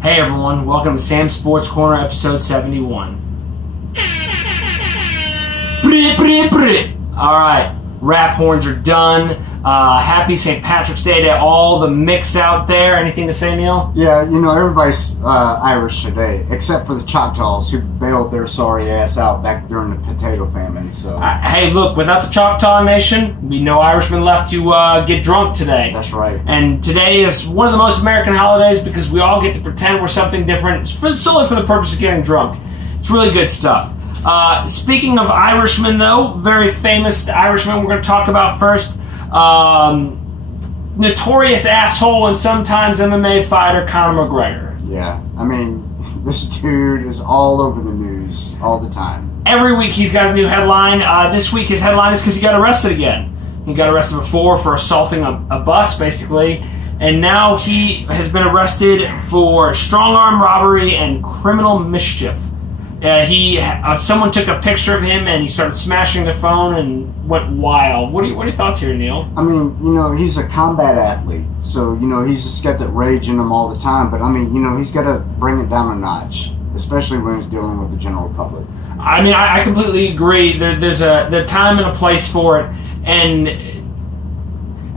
Hey everyone, welcome to Sam's Sports Corner, episode 71. Alright, rap horns are done. Happy St. Patrick's Day to all the mix out there. Anything to say, Neil? Yeah, everybody's Irish today, except for the Choctaws, who bailed their sorry ass out back during the potato famine. So, hey, look, without the Choctaw Nation, we no Irishmen left to get drunk today. That's right. And today is one of the most American holidays because we all get to pretend we're something different solely for the purpose of getting drunk. It's really good stuff. Speaking of Irishmen, though, very famous Irishman we're going to talk about first. Notorious asshole and sometimes MMA fighter Connor McGregor. Yeah, I mean, this dude is all over the news all the time. Every week he's got a new headline. This week his headline is because he got arrested again. He got arrested before for assaulting a bus, basically, and now he has been arrested for strong-arm robbery and criminal mischief. Someone took a picture of him and he started smashing the phone and went wild. What are your thoughts here, Neil? I mean, he's a combat athlete, so he's just got that rage in him all the time. But I mean, he's got to bring it down a notch, especially when he's dealing with the general public. I mean, I completely agree. There's a time and a place for it, and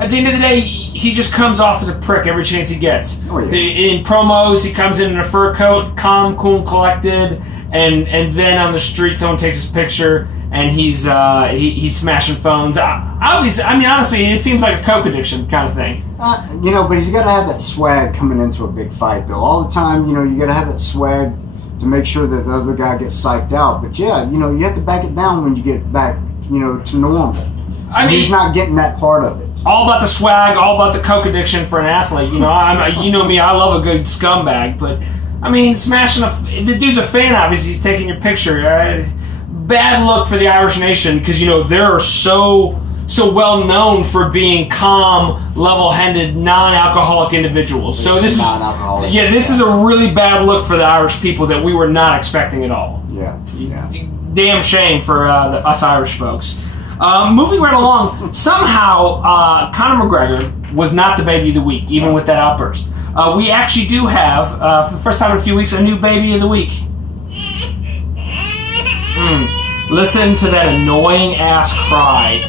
at the end of the day, he just comes off as a prick every chance he gets. Oh, yeah. In promos, he comes in a fur coat, calm, cool, and collected. And then on the street, someone takes his picture, and he's smashing phones. Honestly, it seems like a coke addiction kind of thing. But he's got to have that swag coming into a big fight, though. All the time, you got to have that swag to make sure that the other guy gets psyched out. But yeah, you have to back it down when you get back, to normal. He's not getting that part of it. All about the swag, all about the coke addiction for an athlete. Me, I love a good scumbag, but. I mean, smashing the dude's a fan, obviously. He's taking your picture. Bad look for the Irish nation because, they're so well known for being calm, level-headed, non-alcoholic individuals. So this is a really bad look for the Irish people that we were not expecting at all. Yeah. Damn shame for us Irish folks. Moving right along, somehow Conor McGregor was not the baby of the week, even with that outburst. We actually do have, for the first time in a few weeks, a new baby of the week. Listen to that annoying-ass cry.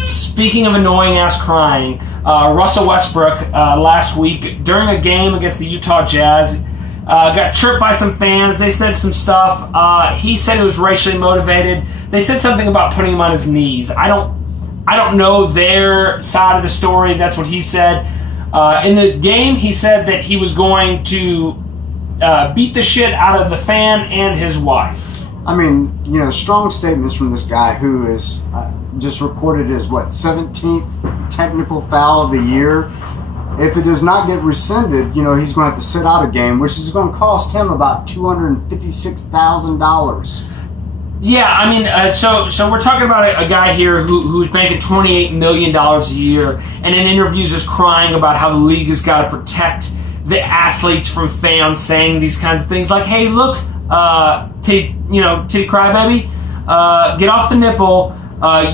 Speaking of annoying-ass crying, Russell Westbrook last week, during a game against the Utah Jazz, got chirped by some fans. They said some stuff. He said it was racially motivated. They said something about putting him on his knees. I don't know their side of the story. That's what he said. In the game, he said that he was going to beat the shit out of the fan and his wife. I mean, strong statements from this guy who is just reported his, 17th technical foul of the year. If it does not get rescinded, he's going to have to sit out a game, which is going to cost him about $256,000. Yeah, I mean, so we're talking about a guy here who's making $28 million a year, and in interviews is crying about how the league has got to protect the athletes from fans saying these kinds of things like, "Hey, look, titty crybaby, get off the nipple.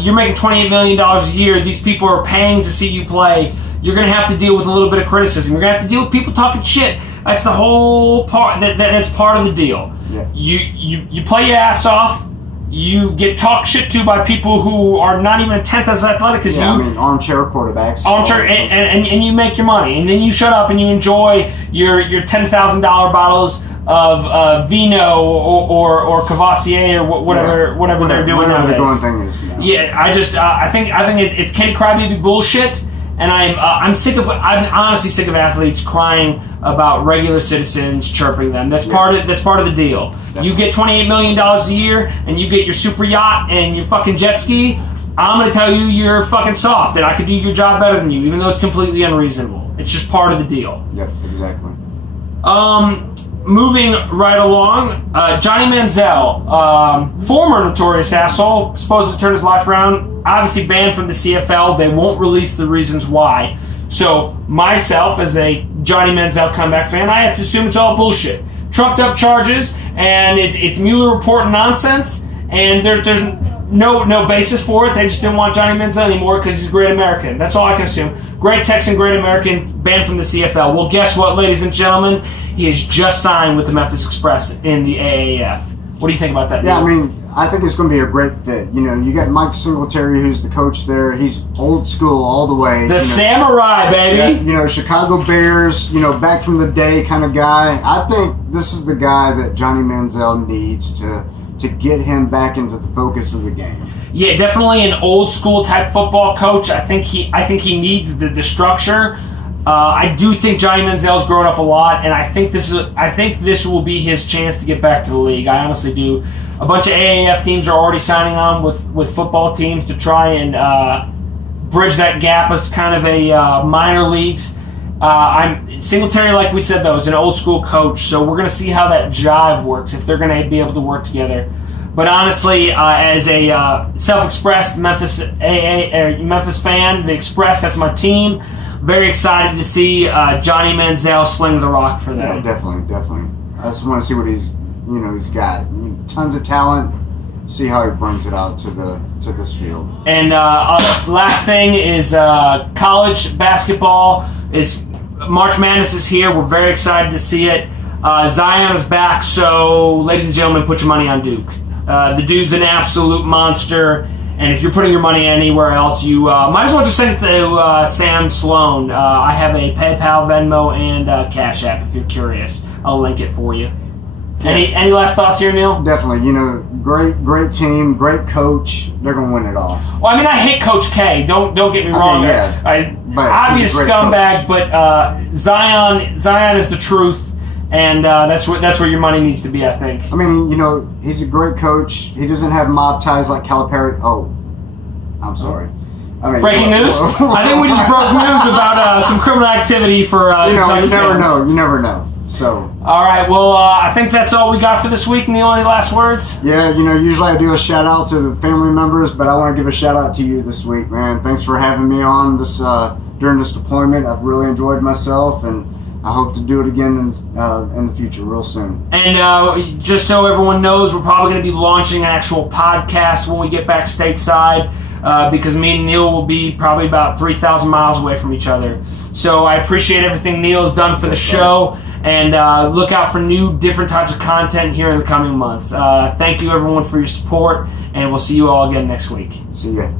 You're making $28 million a year. These people are paying to see you play. You're going to have to deal with a little bit of criticism. You're going to have to deal with people talking shit. That's the whole part. That's part of the deal. Yeah. You play your ass off. You get talked shit to by people who are not even a tenth as athletic as you. I mean, armchair quarterbacks. And you make your money. And then you shut up and you enjoy your $10,000 bottles of vino or Cavassier or whatever they're doing nowadays. The going thing is. I think it's Kenny Crybaby bullshit. And I'm honestly sick of athletes crying about regular citizens chirping them. That's part of the deal. Definitely. You get $28 million a year, and you get your super yacht and your fucking jet ski. I'm gonna tell you you're fucking soft, and I could do your job better than you, even though it's completely unreasonable. It's just part of the deal. Yep, exactly. Moving right along, Johnny Manziel, former notorious asshole, supposed to turn his life around, obviously banned from the CFL. They won't release the reasons why. So myself, as a Johnny Manziel comeback fan, I have to assume it's all bullshit. Trumped up charges, and it's Mueller report nonsense, and there's no basis for it. They just didn't want Johnny Manziel anymore because he's a great American. That's all I can assume. Great Texan, great American, banned from the CFL. Well, guess what, ladies and gentlemen? He has just signed with the Memphos Express in the AAF. What do you think about that? Yeah, Neil? I think it's going to be a great fit. You got Mike Singletary, who's the coach there. He's old school all the way. The samurai, baby. Yeah, Chicago Bears, back from the day kind of guy. I think this is the guy that Johnny Manziel needs to get him back into the focus of the game. Yeah, definitely an old school type football coach. I think he needs the structure. I do think Johnny Manziel's grown up a lot, and I think this will be his chance to get back to the league. I honestly do. A bunch of AAF teams are already signing on with football teams to try and bridge that gap as kind of a minor leagues. Singletary, like we said, though, is an old school coach, so we're going to see how that jive works, if they're going to be able to work together. But honestly, as a self-expressed Memphis fan, the Express, that's my team. Very excited to see Johnny Manziel sling the rock for them. Yeah, definitely. I just want to see what he's got. Tons of talent. See how he brings it out to this field. And last thing is college basketball. March Madness is here. We're very excited to see it. Zion is back, so ladies and gentlemen, put your money on Duke. The dude's an absolute monster. And if you're putting your money anywhere else, you might as well just send it to Sam Sloan. I have a PayPal, Venmo, and Cash App if you're curious. I'll link it for you. Yeah. Any last thoughts here, Neil? Definitely. Great team, great coach. They're going to win it all. Well, I hate Coach K. Don't get me wrong. Obvious scumbag, but Zion is the truth. And that's where your money needs to be, I think. He's a great coach. He doesn't have mob ties like Calipari. Oh, I'm sorry. Breaking news? I think we just broke news about some criminal activity for Kentucky you never fans. know. You never know. So. All right. Well, I think that's all we got for this week. Neil, any last words? Yeah. Usually I do a shout out to the family members, but I want to give a shout out to you this week, man. Thanks for having me on this during this deployment. I've really enjoyed myself, and I hope to do it again in the future real soon. And just so everyone knows, we're probably going to be launching an actual podcast when we get back stateside because me and Neil will be probably about 3,000 miles away from each other. So I appreciate everything Neil's done for the show, and look out for new, different types of content here in the coming months. Thank you, everyone, for your support, and we'll see you all again next week. See ya.